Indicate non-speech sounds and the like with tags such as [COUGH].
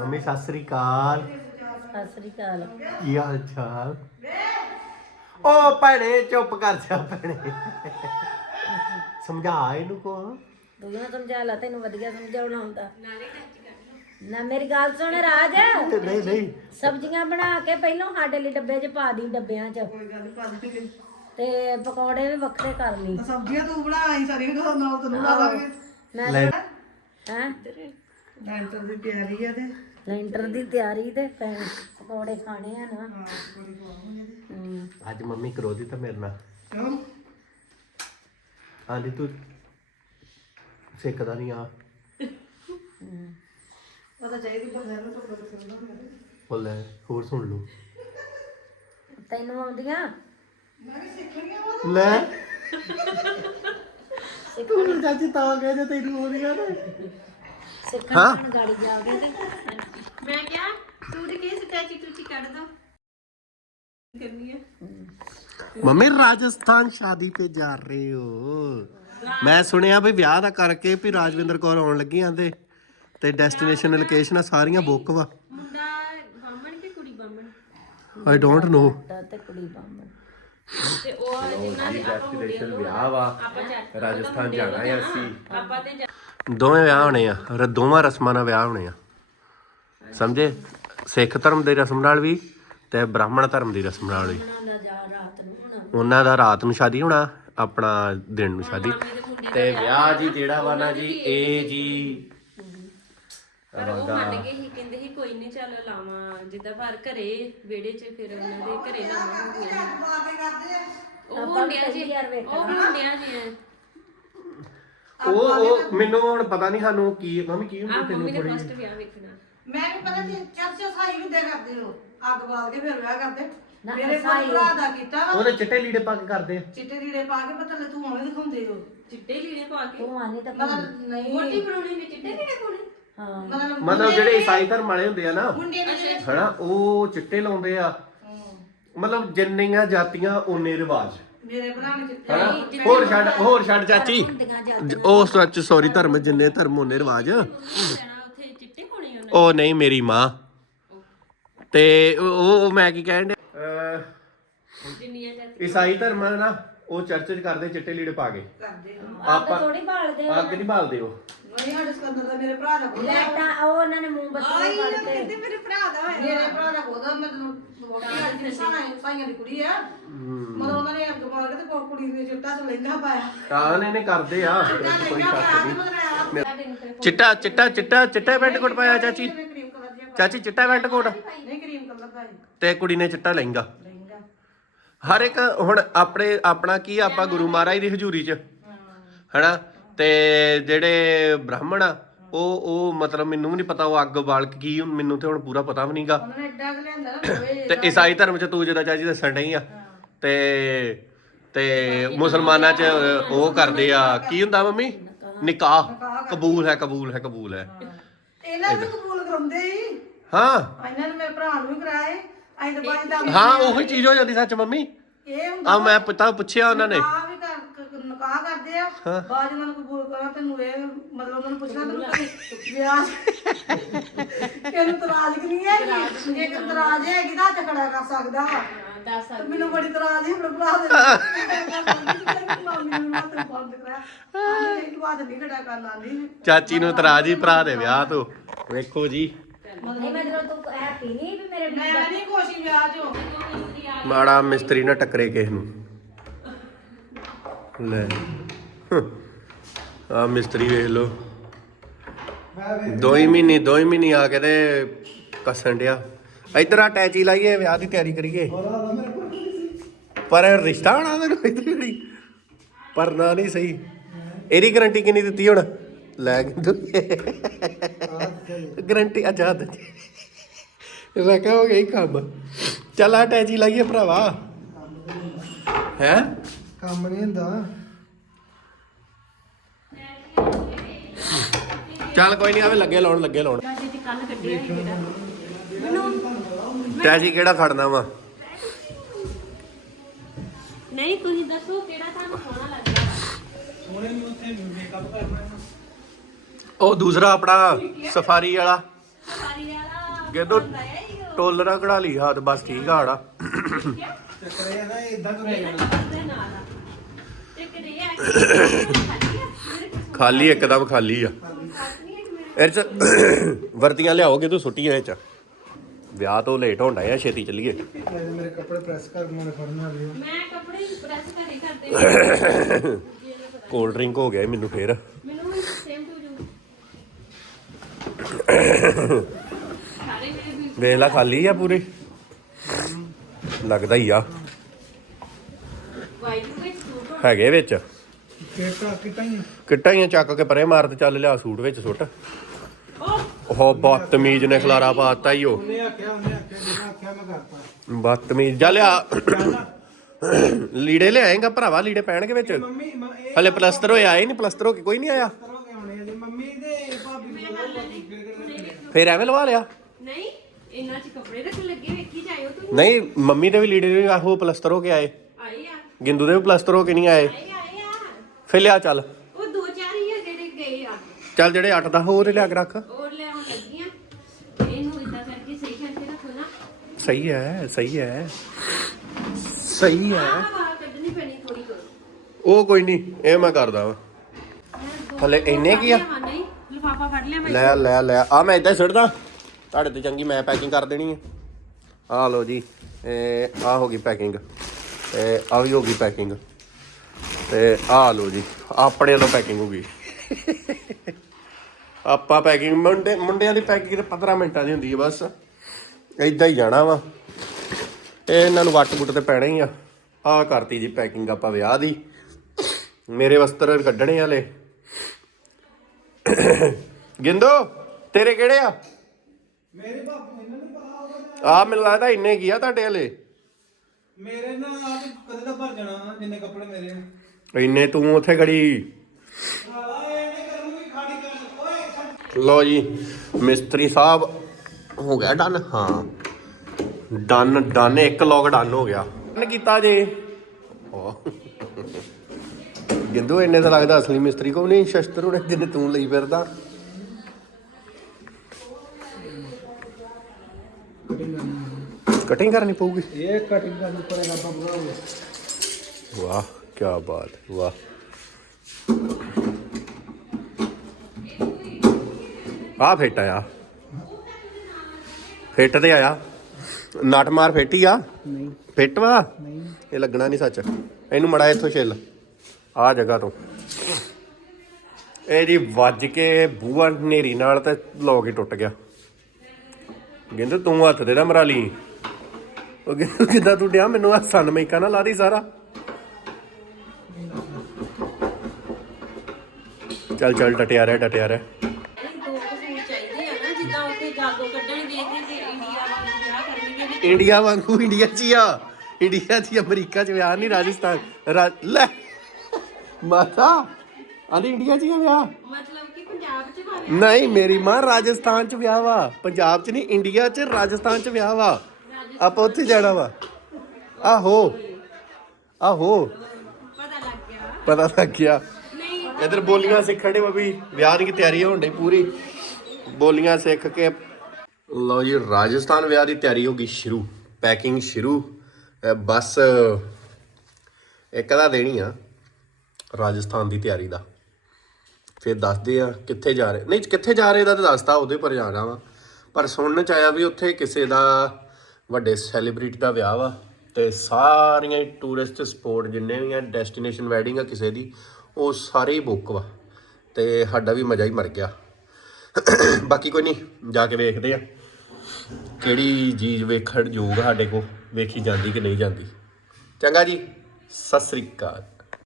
Mummy Sat Sri ਅਕਾਲ। ਸਤਿ ਸ੍ਰੀ ਅਕਾਲ। ਕੀ ਹਾਲ ਚਾਲ? ਓ ਭੈਣੇ ਚੁੱਪ ਕਰ ਜਾ ਭੈਣੇ। ਸਮਝਾ ਇਹਨੂੰ ਕੋ ਤੂੰ ਨਾ ਸਮਝਾ ਲਾ ਤੈਨੂੰ ਵਧੀਆ ਸਮਝਾਉਣਾ ਹੁੰਦਾ। ਨਾ ਮੇਰੀ ਗੱਲ ਸੁਣ ਰਾਜ। ਤੇ ਨਹੀਂ ਨਹੀਂ। ਸਬਜ਼ੀਆਂ ਬਣਾ ਕੇ ਪਹਿਲਾਂ ਸਾਡੇ ਲਈ ਡੱਬੇ 'ਚ ਪਾ ਦੀ ਡੱਬਿਆਂ 'ਚ। ਤੇ ਪਕੌੜੇ ਵੀ ਵੱਖਰੇ ਕਰ ਲਈ। ਸਬਜ਼ੀਆਂ ਤੂੰ ਬਣਾਈ ਸਾਰੀਆਂ ਘਰ ਨਾਲ ਤੈਨੂੰ ਲਾ ਦਾਂਗੇ ਮੈਂ ਹਾਂ? ਲੈਂਟਰ ਦੀ ਤਿਆਰੀ ਆ ਤੇ। ਲੈਂਟਰ ਦੀ ਤਿਆਰੀ ਤੇ ਪੈ- ਪਕੌੜੇ ਖਾਣੇ ਆ ਨਾ। ਹਮ। ਅੱਜ ਮੰਮੀ ਕਰੋਦੀ ਤਾਂ ਮੇਰੇ ਨਾਲ। ਕਿਉਂ? ਆਂਦੀ ਤੂੰ ਸਿੱਖਦਾ ਨਹੀਂ ਆ। ਪਤਾ ਚਾਹੀਦੀ ਬੰਦੇ ਨੂੰ ਤਾਂ ਪਤਾ ਚੱਲਦਾ ਉਹ ਲੈ ਹੋਰ ਸੁਣ ਲਓ। ਤੈਨੂੰ ਆਉਂਦੀਆਂ? ਮੈਂ ਵੀ ਸਿੱਖਣੀਆਂ ਵਾ। ਲੈ। ਤੂੰ ਚਾਚੀ ਤਾਂ ਕਹਿੰਦੇ ਤੈਨੂੰ ਆਉਂਦੀਆਂ ਨੇ। ਸਿੱਖਣ ਹਾਂ? ਗਾੜੀ ਜਾਓਗੇ ਤੇ। ਮੈਂ ਕਿਹਾ ਸੂਟ ਕੀ ਸਟੈਚੀ ਟੂਚੀ ਕੱਢ ਦੋ। ਕਰਨੀ ਹੈ। ਮੰਮੀ ਰਾਜਸਥਾਨ ਸ਼ਾਦੀ ਤੇ ਜਾ ਰਹੇ ਹੋ। ਮੈਂ ਸੁਣਿਆ ਵੀ ਵਿਆਹ ਦਾ ਕਰਕੇ ਵੀ ਰਾਜਵਿੰਦਰ ਕੌਰ ਆਉਣ ਲੱਗੀ ਆਂਦੇ ਤੇ ਡੈਸਟੀਨੇਸ਼ਨ ਲੋਕੇਸ਼ਨਾਂ ਸਾਰੀਆਂ ਬੁੱਕ ਵਾ। ਮੁੰਡਾ ਬਾਹਮਣ ਕਿ ਕੁੜੀ ਬਾਹਮਣ? ਆਈ ਡੋਂਟ ਨੋ ਮੁੰਡਾ ਤੇ ਕੁੜੀ ਬੰਮ ਤੇ ਉਹ ਜਿੰਨਾ ਦੀ ਆਪਾਂ ਮੁੰਡੇ ਡੈਸਟੀਨੇਸ਼ਨ ਵਿਆਹ ਵਾ। ਆਪਾਂ ਰਾਜਸਥਾਨ ਜਾਣਾ ਹੈ ਅਸੀਂ। ਆਪਾਂ ਤੇ ਜਾ- ਦੋਵੇਂ ਵਿਆਹ ਹੋਣੇ ਆ। ਰ- ਦੋਵਾਂ ਰਸਮਾਂ ਨਾਲ ਵਿਆਹ ਹੋਣੇ ਆ। ਸਮਝੇ? ਸਿੱਖ ਧਰਮ ਦੇ ਰਸਮ ਨਾਲ ਵੀ ਤੇ ਬ੍ਰਾਹਮਣ ਧਰਮ ਦੀ ਰਸਮ ਨਾਲ ਵੀ। ਦਾ ਜਾ ਰਾਤ ਨੂੰ ਹੁਣ ਉਹਨਾਂ ਦਾ ਰਾਤ ਨੂੰ ਸ਼ਾਦੀ ਹੋਣਾ ਆਪਣਾ ਦਿਨ ਨੂੰ ਸ਼ਾਦੀ। ਤੇ ਵਿਆਹ ਜੀ ਜਿਹੜਾ ਵਾ ਨਾ ਜੀ ਇਹ ਜੀ ਪਰ ਉਹ ਮੰਨ ਗਏ ਸੀ ਕਹਿੰਦੇ ਸੀ ਕੋਈ ਨਹੀਂ ਚੱਲ ਲਾਵਾਂ ਜਿੱਦਾਂ ਪਰ ਘਰੇ ਵਿਹੜੇ 'ਚ ਫਿਰ ਉਹਨਾਂ ਦੇ ਘਰੇ ਲਾਵਾਂ ਹੁੰਦੀਆਂ ਸੀ। ਉਹ ਮੁੰਡਿਆਂ ਜੀ ਉਹ ਮੁੰਡਿਆਂ ਜੀ ਉਹ ਉਹ ਮੈਨੂੰ ਹੁਣ ਪਤਾ ਨਹੀਂ ਸਾਨੂੰ ਕੀ ਮੰਮੀ ਕੀ ਆ ਮੰਮੀ ਨੇ ਫਸਟ ਵਿਆਹ ਵੇਖਣਾ। ਮੈਂ ਵੀ ਪਤਾ ਕਿ ਚਰਚਾ ਸਾਈ ਹੁੰਦੇ ਕਰਦੇ ਹੋ ਅੱਗ ਬਾਲ ਕੇ ਫਿਰ ਵਿਆਹ ਕਰਦੇ। ਨਾ, ਮੇਰੇ। ਕੋਲ ਭਰਾ ਦਾ ਕੀਤਾ ਵਾ, ਉਹਦੇ ਚਿੱਟੇ ਲੀੜੇ ਪਾ ਕੇ ਕਰਦੇ ਆ। ਚਿੱਟੇ ਲੀੜੇ ਪਾ ਕੇ ਪਤਾ ਤੂੰ ਹੁਣੇ ਦਿਖਾਉਂਦੇ ਹੋ। ਚਿੱਟੇ ਲੀੜੇ ਪਾ ਕੇ? ਤੂੰ ਆਨੀ ਤਾਂ ਮਤਲਬ ਨਹੀਂ। ਮੋਟੀ ਬਣਾਉਣੀ ਨੇ ਚਿੱਟੇ ਲੀੜੇ ਪਾਉਣੇ? ਹਾਂ। ਮਤਲਬ ਮਤਲਬ ਜਿਹੜੇ ਈਸਾਈ ਧਰਮ ਵਾਲੇ ਹੁੰਦੇ ਆ ਨਾ ਮੁੰਡੇ ਨੇ ਜਿਹੜੇ ਹਨਾ ਉਹ ਚਿੱਟੇ ਲਾਉਂਦੇ ਆ। ਮਤਲਬ ਜਿੰਨੀਆਂ ਜਾਤੀਆਂ ਓਨੇ ਰਿਵਾਜ। ਮੇਰੇ ਭਰਾ ਨੇ ਚਿੱਟੇ ਹਨਾ ਹੋਰ ਛੱਡ ਹੋਰ ਛੱਡ ਚਾਚੀ। ਜਾ ਉਹ ਸੱਚ ਸੌਰੀ ਧਰਮ ਜਿੰਨੇ ਧਰਮ ਓਨੇ ਰਿਵਾਜ। ਉਹਨਾਂ ਉਹ ਨਹੀਂ ਮੇਰੀ ਮਾਂ। ਤੇ ਉਹ ਉਹ ਮੈਂ ਕੀ ਕਹਿਣ ਡਿਆ? ਜਿੰਨੀਆਂ ਜਾਤੀ ਈਸਾਈ ਧਰਮ ਆ ਨਾ ਉਹ ਚਰਚ 'ਚ ਕਰਦੇ ਚਿੱਟੇ ਲੀੜੇ ਪਾ ਕੇ। ਕਰਦੇ ਹੋ। ਅੱਗ ਥੋੜੀ ਬਾਲਦੇ ਆ। ਅੱਗ ਨਹੀਂ ਬਾਲਦੇ ਉਹ। ਨਹੀਂ ਸਾਡੇ ਸਿਕੰਦਰ ਦਾ ਮੇਰੇ ਭਰਾ ਦਾ ਖੁਦਾ ਲੈਟਾਂ ਉਹ ਉਹਨਾਂ ਨੇ ਮੋਮਬੱਤੀਆਂ ਕੱਢਦੇ ਮੇਰੇ ਭਰਾ ਦਾ ਹੋਇਆ। ਮੇਰੇ ਭਰਾ ਦਾ ਖੁਦਾ ਮੈਂ ਤੈਨੂੰ ਰੋਟੀ ਅੱਜ ਸਾਣਾ ਸਾਈਆਂ ਦੀ ਕੁੜੀ ਆ। ਮਤਲਬ ਉਹਨਾਂ ਨੇ ਅੱਗ ਬਾਲ ਕੇ ਤੇ ਕੋ- ਕੁੜੀ ਨੇ ਚਿੱਟਾ ਤੇ ਲਹਿੰਗਾ ਪਾਇਆ। ਤਾਂ ਨੇ ਨੇ ਕਰਦੇ ਆ। ਚਿੱਟਾ ਕੋਈ ਲਹਿੰਗਾ ਸ਼ੱਕ ਨਹੀਂ। ਮਤਲਬ ਚਿੱਟਾ ਚਿੱਟਾ ਚਿੱਟਾ ਚਿੱਟਾ ਪੈਂਟ ਕੋਟ ਪਾਇਆ ਚਾਚੀ। ਮੈਂ ਕਰੀਮ ਕਲਰ ਜਿਹਾ ਚਾਚੀ ਚਿੱਟਾ ਪੈਂਟ ਕੋਟ। ਨਹੀਂ ਕਰੀਮ ਕਲਰ ਦਾ ਹੈ। ਤੇ ਕੁੜੀ ਨੇ ਚਿੱਟਾ ਲਹਿੰਗਾ। ਹਰ ਇੱਕ ਹੁਣ ਆਪਣੇ ਆਪਣਾ ਕੀ ਆ, ਆਪਾਂ ਗੁਰੂ ਮਹਾਰਾਜ ਦੀ ਹਜ਼ੂਰੀ 'ਚ। ਹਨਾ? ਤੇ ਜਿਹੜੇ ਬ੍ਰਾਹਮਣ ਆ ਉਹ ਉਹ ਮਤਲਬ ਮੈਨੂੰ ਵੀ ਨਹੀਂ ਪਤਾ ਉਹ ਅੱਗ ਬਾਲ ਕੇ ਕੀ ਮੈਨੂੰ ਤੇ ਹੁਣ ਪੂਰਾ ਪਤਾ ਵੀ ਨਹੀਂਗਾ ਉਹਨਾਂ ਨੇ ਐਡਾ ਕਿ ਲਿਆਂਦਾ ਨਾ ਲੋਹੇ ਤੇ ਈਸਾਈ ਧਰਮ 'ਚ ਤੂੰ ਜਿਹਦਾ ਚਾਚੀ ਦੱਸਣ ਡਈ ਆ। ਤੇ ਤੇ ਮੁਸਲਮਾਨਾਂ 'ਚ ਉਹ ਕਰਦੇ ਆ ਕੀ ਹੁੰਦਾ ਮੰਮੀ? ਨਿਕਾਹ। ਕਬੂਲ ਹੈ ਕਬੂਲ ਹੈ ਕਬੂਲ ਹੈ। ਇਹਨਾਂ ਨੂੰ ਵੀ ਕਬੂਲ ਕਰਾਉਂਦੇ ਹੀ। ਹਾਂ। ਇਹਨਾਂ ਨੇ ਮੇਰੇ ਭਰਾ ਨੂੰ ਵੀ ਕਰਾਏ। ਅਸੀਂ ਤਾਂ ਬਾਈ ਦਾ ਹਾਂ ਉਹੀ ਚੀਜ਼ ਹੋ ਜਾਂਦੀ ਸੱਚ ਮੰਮੀ। ਇਹ ਹੁੰਦਾ ਆ ਮੈਂ ਪਤਾ ਪੁੱਛਿਆ ਉਹਨਾਂ ਨੇ। ਨਿਕਾਹ ਵੀ ਕਰ ਕ- ਨਿਕਾਹ ਕਰਦੇ ਆ। ਬਾਅਦ ਉਹਨਾਂ ਨੂੰ ਕਬੂਲ ਕਰਾਂ ਤੈਨੂੰ ਇਹ ਮਤਲਬ ਉਹਨਾਂ ਨੂੰ ਪੁੱਛਣਾ ਤੈਨੂੰ ਕਦੇ ਵਿਆਹ ਕਿਹਨੂੰ ਤਰਾਜ ਕਿ ਨਹੀਂ ਹੈ ਜੇ ਕਿ ਤਰਾਜ ਹੈਗੀ ਤਾਂ ਹੱਥ ਖੜਾ ਕਰ ਸਕਦਾ ਵਾ। ਦੱਸ ਤੇ ਮੈਨੂੰ ਬੜੀ ਤਰਾਜ ਹੈ ਆਪਣੇ ਭਰਾ ਦੇ ਮਾਮੀ ਨੂੰ ਹੱਥ ਬੰਦ ਕਰਾ ਇਹ [LAUGHS] ਤੂੰ ਹੱਥ ਨਹੀਂ ਖੜਾ ਕਰਨਾ ਨਹੀਂ ਚਾਚੀ ਨੂੰ ਤਰਾਜ ਹੀ ਭਰਾ ਦੇ ਵਿਆਹ ਤੋਂ। ਵੇਖੋ ਜੀ। ਨਹੀਂ ਮਤਲਬ ਤੂੰ ਹੈਪੀ ਨਹੀਂ ਵੀ ਮੇਰੇ ਮੈਂ ਨਹੀਂ ਖੁਸ਼ੀ ਵਿਆਹ ਚੋਂ। ਮਾੜਾ ਮਿਸਤਰੀ ਨਾ ਟੱਕਰੇ ਕਿਸ ਨੂੰ। ਲੈ। ਆ ਮਿਸਤਰੀ ਵੇਖ ਲੋ ਦੋ ਹੀ ਮਹੀਨੇ ਦੋ ਹੀ ਮਹੀਨੇ ਆ ਕੇ ਤੇ ਕੱਸਣ ਡਿਆ। ਇੱਧਰ ਆ ਟੈਚੀ ਲਾਈਏ ਵਿਆਹ ਦੀ ਤਿਆਰੀ ਕਰੀਏ। ਪਰ ਰਿਸ਼ਤਾ ਹੋਣਾ ਮੈਨੂੰ ਇੱਧਰ ਜਿਹੜੀ ਪਰ ਨਾ ਨਹੀਂ ਸਹੀ। ਇਹਦੀ ਗਾਰੰਟੀ ਕਿੰਨੀ ਦਿੱਤੀ ਹੁਣ? ਲੈ ਕੇ ਗਾਰੰਟੀ ਦਿੱਤੀ। ਮੈਂ ਕਿਹਾ ਹੋ ਗਿਆ ਹੀ ਕੰਮ। ਚੱਲ ਆ ਟੈਚੀ ਲਾਈਏ ਭਰਾਵਾ। ਹੈ? ਕੰਮ ਨਹੀਂ ਹੁੰਦਾ। ਚੱਲ ਕੋਈ ਨਹੀਂ ਆਵੇ ਲੱਗੇ ਲਾਉਣ ਲੱਗੇ ਲਾਉਣ। ਟੈਚੀ ਕਿਹੜਾ ਖੜਨਾ ਵਾ? ਨਹੀਂ ਤੁਸੀਂ ਦੱਸੋ ਕਿਹੜਾ ਤੁਹਾਨੂੰ ਸੋਹਣਾ ਲੱਗਦਾ? ਉਹ ਦੂਸਰਾ ਆਪਣਾ ਸਫਾਰੀ ਵਾਲਾ। ਗੇਦੋ ਟੋਲਰਾ ਕਢਾ ਲਈ ਹੱਥ ਬਸ ਠੀਕ ਆ ਆੜਾ। ਚੱਕਰ ਇਹ ਆ ਨਾ ਇਦਾਂ ਤੁਰਿਆ ਜਾਣਾ ਖਾਲੀ ਆ ਖਾਲੀ ਇੱਕਦਮ ਖਾਲੀ ਆ। ਇਹ ਚ ਵਰਦੀਆਂ ਲਿਆਓਗੇ ਤੂੰ ਸੁੱਟੀਆਂ ਇਹ ਚ? ਵਿਆਹ ਤੋਂ ਲੇਟ ਹੋਣ ਡਿਆ ਛੇਤੀ ਚੱਲੀਏ। ਮੈਂ ਮੇਰੇ ਕੱਪੜੇ ਪ੍ਰੈਸ ਕਰਨ ਵਾਲੇ ਫੜਨ ਵਾਲੇ ਆ ਮੈਂ ਕੱਪੜੇ ਪ੍ਰੈਸ ਘਰੇ ਕਰਦੇ ਕੋਲਡ ਡਰਿੰਕ ਹੋ ਗਿਆ ਈ ਮੈਨੂੰ ਫੇਰ। ਮੈਨੂੰ ਸੇਮ ਟੂ ਯੂ ਵੇਖ ਲਾ ਖਾਲੀ ਆ ਪੂਰੇ? ਲੱਗਦਾ ਹੀ ਆ। ਹੈਗੇ ਵਿੱਚ? ਕਿਟਾ ਕਿਟਾ ਹੀ ਆ। ਕਿੱਟਾਂ ਹੀ ਆ ਚੱਕ ਕੇ ਪਰੇ ਮਾਰ ਤੇ ਚੱਲ ਲਿਆ ਸੂਟ ਵਿੱਚ ਸੁੱਟ। ਉਹ ਬਦਤਮੀਜ਼ ਨੇ ਖਲਾਰਾ ਪਾਤਾ ਈ ਉਹ। ਉਹਨੇ ਆਖਿਆ ਉਹਨੇ ਆਖਿਆ ਜਿਹੜਾ ਆਖਿਆ ਮੈਂ ਕਰਤਾ। ਬਦਤਮੀਜ਼। ਜਾ ਲਿਆ। ਲੀੜੇ ਲਿਆਏਗਾ ਭਰਾਵਾ ਲੀੜੇ ਪੈਣਗੇ ਵਿੱਚ? ਮੰਮੀ ਮ- ਇਹ ਹਲੇ ਪਲਸਤਰ ਹੋਇਆ ਆਏ ਨਹੀਂ ਪਲਸਤਰ ਹੋ ਕੇ ਕੋਈ ਨਹੀਂ ਆਇਆ? ਕਰੋਗੇ ਆਉਣੇ ਆ ਜੀ। ਮੰਮੀ ਦੇ ਭਾਬੀ ਦੇ ਫੇਰ ਐਵੇਂ ਲਵਾ ਲਿਆ? ਨਹੀਂ। ਇਹਨਾਂ ਚ ਕੱਪੜੇ ਰੱਖਣ ਲੱਗੇ ਵੇਖੀ ਜਾਇਓ ਤੁਸੀਂ। ਨਹੀਂ ਮੰਮੀ ਦੇ ਵੀ ਲੀੜੇ ਵੀ ਆਹੋ ਪਲਸਤਰ ਹੋ ਕੇ ਆਏ। ਆਏ ਆ। ਗਿੰਦੂ ਦੇ ਵੀ ਪਲਸਤਰ ਹੋ ਕੇ ਨਹੀਂ ਆਏ। ਆਏ ਆਏ ਆ। ਫੇਰ ਲਿਆ ਚੱਲ। ਉਹ ਦੋ ਚਾਰ ਹੀ ਆ ਜਿਹੜੇ ਗਏ ਆ। ਚੱਲ ਜਿਹੜੇ 8 ਦਾ ਹੋਰ ਲਿਆ ਕੇ ਰੱਖ। ਹੋਰ ਲਿਆਉਣ ਲੱਗੀਆਂ। ਇਹਨੂੰ ਇਦਾਂ ਕਰਕੇ ਸਹੀ ਕਰਕੇ ਰੱਖੋ ਨਾ। ਸਹੀ ਹੈ ਸਹੀ ਹੈ। ਸਹੀ ਹੈ। ਆਹ ਬਾਹਰ ਕੱਢਣੀ ਪੈਣੀ ਥੋੜੀ ਕੋਈ ਉਹ ਕੋਈ ਨਹੀਂ ਇਹ ਮੈਂ ਕਰਦਾ ਵਾ। ਹਲੇ ਇੰਨੇ ਕੀ ਆ? ਨਹੀਂ ਲਿਫਾਫਾ ਫੜ ਲਿਆ ਮੈਂ। ਲੈ ਲੈ ਲੈ। ਆ ਮੈਂ ਇਦਾਂ ਸਿੱਟਦਾ। ਤੁਹਾਡੇ ਤੋਂ ਚੰਗੀ ਮੈਂ ਪੈਕਿੰਗ ਕਰ ਦੇਣੀ ਹੈ ਆ ਲਓ ਜੀ, ਇਹ ਆ ਹੋ ਗਈ ਪੈਕਿੰਗ ਤੇ ਆ ਵੀ ਹੋ ਗਈ ਪੈਕਿੰਗ ਤੇ ਆ ਲਓ ਜੀ, ਆਪਣੇ ਵੱਲੋਂ ਪੈਕਿੰਗ ਹੋ ਗਈ। ਆਪਾਂ ਪੈਕਿੰਗ ਮੁੰਡੇ, ਮੁੰਡਿਆਂ ਦੀ ਪੈਕਿੰਗ 15 ਮਿੰਟਾਂ ਦੀ ਹੁੰਦੀ ਹੈ ਬਸ। ਇਦਾਂ ਹੀ ਜਾਣਾ ਵਾ। ਇਹ ਇਹਨਾਂ ਨੂੰ ਵੱਟ ਬੁੱਟ ਤੇ ਪੈਣਾ ਹੀ ਆ। ਆ ਕਰਤੀ ਜੀ ਪੈਕਿੰਗ ਆਪਾਂ ਵਿਆਹ ਦੀ। ਮੇਰੇ ਵਸਤਰ ਕੱਢਣੇ ਵਾਲੇ। ਗਿੰਦੋ, ਤੇਰੇ ਕਿਹੜੇ ਆ? ਮੇਰੇ ਪਤਾ ਹੋਗਾ ਆ ਮੈਨੂੰ ਲੱਗਦਾ ਇੰਨੇ ਕੀ ਆ ਤੁਹਾਡੇ ਹਲੇ? ਮੇਰੇ ਨਾ ਆਪ ਕਦੇ ਦਾ ਭਰ ਜਾਣਾ ਜਿੰਨੇ ਕੱਪੜੇ ਮੇਰੇ ਆ। ਇੰਨੇ ਤੂੰ ਉੱਥੇ ਖੜੀ। ਭਰਾਵਾ ਇਹਨੇ ਕਰੂਗੀ ਖਾੜੀ ਕਰ ਓਏ ਛੱਡ। ਲੋ ਜੀ ਮਿਸਤਰੀ ਸਾਹਿਬ ਹੋ ਗਿਆ ਡਨ? ਹਾਂ। ਡਨ ਡਨ ਇੱਕ ਲੋਕ ਡਨ ਹੋ ਗਿਆ। ਡਨ ਕੀਤਾ ਜੇ। ਗਿੰਦੂ ਇੰਨੇ ਤਾਂ ਲੱਗਦਾ ਅਸਲੀ ਮਿਸਤਰੀ ਕੋ ਨਹੀਂ ਸ਼ਸਤਰ ਉਹਨੇ ਜਿੰਨੇ ਤੂੰ ਲਈ ਫਿਰਦਾ। ਕਟਿੰਗ ਕਰਨੀ ਪਊਗੀ? ਇਹ ਕਟਿੰਗ ਕਰਨੀ ਪੜੇਗਾ ਆਪਾਂ ਬਣਾਉਂਗੇ ਵਾਹ ਕੀ ਬਾਤ ਵਾਹ। ਆ ਫਿੱਟ ਆਇਆ ਫਿੱਟ ਤੇ ਆਇਆ। ਨਟ ਮਾਰ ਫਿੱਟ ਆ। ਨਹੀਂ। ਫਿੱਟ ਵਾ? ਨਹੀਂ। ਇਹ ਲੱਗਣਾ ਨਹੀਂ ਸੱਚ। ਇਹਨੂੰ ਮੜਾ ਇੱਥੋਂ ਛਿੱਲ। ਆ ਜਗ੍ਹਾ ਤੋਂ। ਇਹ ਜੀ ਵੱਜ ਕੇ ਬੂਹਾ ਨੇਰੀ ਨਾਲ ਤੇ ਲੋਕ ਹੀ ਟੁੱਟ ਗਿਆ। ਕਹਿੰਦੇ ਤੂੰ ਹੱਥ ਦੇ ਨਾ ਮਰਾ ਲਈ ਉਹ ਕਹਿੰਦਾ ਕਿੱਦਾਂ ਤੂੰ ਡਿਆ ਮੈਨੂੰ ਆ ਸਨ ਮੈਕਾ ਨਾ ਲਾ ਦੀ ਸਾਰਾ। ਚੱਲ ਚੱਲ ਡਟਿਆ ਰਹਿ ਡਟਿਆ ਰਹਿ। ਇੰਡੀਆ ਵਾਂਗ ਇੰਡੀਆ ਵਾਂਗੂ ਇੰਡੀਆ 'ਚ ਹੀ ਆ। ਇੰਡੀਆ 'ਚ ਹੀ ਅਮਰੀਕਾ 'ਚ ਵਿਆਹ ਨਹੀਂ ਰਾਜਸਥਾਨ। ਰਾ- ਲੈ ਮਾਤਾ ਆਂਦੀ ਇੰਡੀਆ 'ਚ ਹੀ ਆ ਵਿਆਹ। ਮਤਲਬ ਕਿ ਪੰਜਾਬ 'ਚ ਭਾਵੇਂ ਨਹੀਂ ਮੇਰੀ ਮਾਂ ਰਾਜਸਥਾਨ 'ਚ ਵਿਆਹ ਵਾ। ਪੰਜਾਬ 'ਚ ਨਹੀਂ ਇੰਡੀਆ 'ਚ ਰਾਜਸਥਾਨ 'ਚ ਵਿਆਹ ਵਾ। ਆਪਾਂ ਉੱਥੇ ਜਾਣਾ ਵਾ। ਆਹੋ। ਆਹੋ। ਪਤਾ ਲੱਗ ਗਿਆ। ਪਤਾ ਲੱਗ ਗਿਆ ਇਧਰ ਬੋਲੀਆਂ ਸਿੱਖਣ ਦੇ ਵੀ ਵਿਆਹ ਦੀ ਤਿਆਰੀ ਹੋਣ ਡਈ ਪੂਰੀ। ਬੋਲੀਆਂ ਸਿੱਖ ਕੇ। ਲਓ ਜੀ, ਰਾਜਸਥਾਨ ਵਿਆਹ ਦੀ ਤਿਆਰੀ ਹੋ ਗਈ ਸ਼ੁਰੂ, ਪੈਕਿੰਗ ਸ਼ੁਰੂ। ਬਸ ਇੱਕ ਦਾ ਦੇਣੀ ਆ ਰਾਜਸਥਾਨ ਦੀ ਤਿਆਰੀ ਦਾ। ਫਿਰ ਦੱਸਦੇ ਆ ਕਿੱਥੇ ਜਾ ਰਹੇ ਨਹੀਂ, ਕਿੱਥੇ ਜਾ ਰਹੇ ਦਾ ਤਾਂ ਦੱਸਤਾ, ਉਹਦੇ ਪਰ ਜਾਣਾ ਵਾ। ਪਰ ਸੁਣਨ ਚ ਆਇਆ ਵੀ ਉੱਥੇ ਕਿਸੇ ਦਾ ਵੱਡੇ ਸੈਲੀਬ੍ਰਿਟੀ ਦਾ ਵਿਆਹ ਵਾ ਤੇ ਸਾਰੀਆਂ ਟੂਰਿਸਟ ਸਪੋਟ ਜਿੰਨੇ ਵੀ ਆ ਡੈਸਟੀਨੇਸ਼ਨ ਵੈਡਿੰਗ ਆ ਕਿਸੇ ਦੀ, ਉਹ ਸਾਰੇ ਹੀ ਬੁੱਕ ਵਾ ਤੇ ਸਾਡਾ ਵੀ ਮਜ਼ਾ ਹੀ ਮਰ ਗਿਆ। ਬਾਕੀ ਕੋਈ ਨਹੀਂ ਜਾ ਕੇ ਵੇਖਦੇ ਆ ਕਿਹੜੀ ਚੀਜ਼ ਵੇਖਣ ਯੋਗ ਆ ਸਾਡੇ ਕੋ ਵੇਖੀ ਜਾਂਦੀ ਕਿ ਨਹੀਂ ਜਾਂਦੀ। ਚੰਗਾ ਜੀ, ਸਤਿ ਸ੍ਰੀ ਅਕਾਲ।